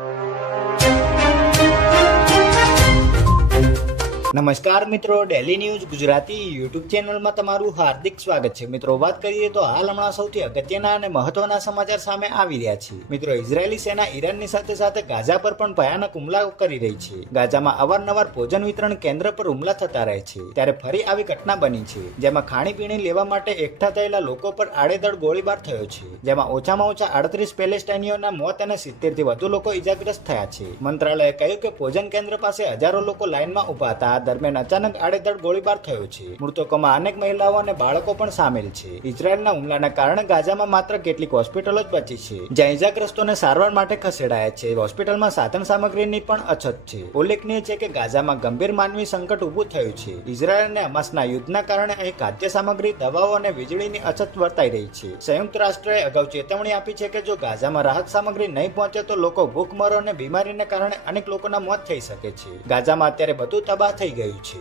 you. નમસ્કાર મિત્રો daily news Gujarati YouTube ચેનલમાં તમારું હાર્દિક સ્વાગત છે. મિત્રો, વાત કરીએ તો હાલ હમણાં સૌથી અગત્યના અને મહત્વના સમાચાર સામે આવી રહ્યા છે. મિત્રો, ઇઝરાયેલી સેના ઈરાનની સાથે સાથે ગાઝા પર પણ ભયાનક હુમલા કરી રહી છે. ગાઝામાં અવારનવાર ભોજન વિતરણ કેન્દ્ર પર હુમલા થતા રહે છે. ત્યારે ફરી આવી ઘટના બની છે, જેમાં ખાણીપીણી લેવા માટે એકઠા થયેલા લોકો પર આડેધડ ગોળીબાર થયો છે. જેમાં ઓછામાં ઓછા આડત્રીસ પેલેસ્ટાઈનીઓના મોત અને સિત્તેરથી વધુ લોકો ઇજાગ્રસ્ત થયા છે. મંત્રાલયે કહ્યું કે ભોજન કેન્દ્ર પાસે હજારો લોકો લાઇનમાં ઊભા હતા. દરમિયાન અચાનક આડેધડ ગોળીબાર થયો છે. મૃતકોમાં અનેક મહિલાઓ અને બાળકો પણ સામેલ છે. ઇઝરાયેલના હુમલાના કારણે ગાઝામાં માત્ર કેટલીક હોસ્પિટલો જ બચી છે, જ્યાં ઇજાગ્રસ્તોને સારવાર માટે ખસેડાયા છે. હોસ્પિટલમાં સાધન સામગ્રીની પણ અછત છે. ઉલ્લેખનીય છે કે ગાઝામાં ગંભીર માનવી સંકટ ઊભું થયું છે. ઇઝરાયેલ અને હમાસના યુદ્ધના કારણે અહીં ખાદ્ય સામગ્રી, દવાઓ અને વીજળીની અછત વર્તાઈ રહી છે. સંયુક્ત રાષ્ટ્રએ અગાઉ ચેતવણી આપી છે કે જો ગાઝામાં રાહત સામગ્રી નહીં પહોંચે તો લોકો ભૂખમરો અને બીમારીને કારણે અનેક લોકોના મોત થઈ શકે છે. ગાઝામાં અત્યારે બધું તબાહ થઈ ગયું છે.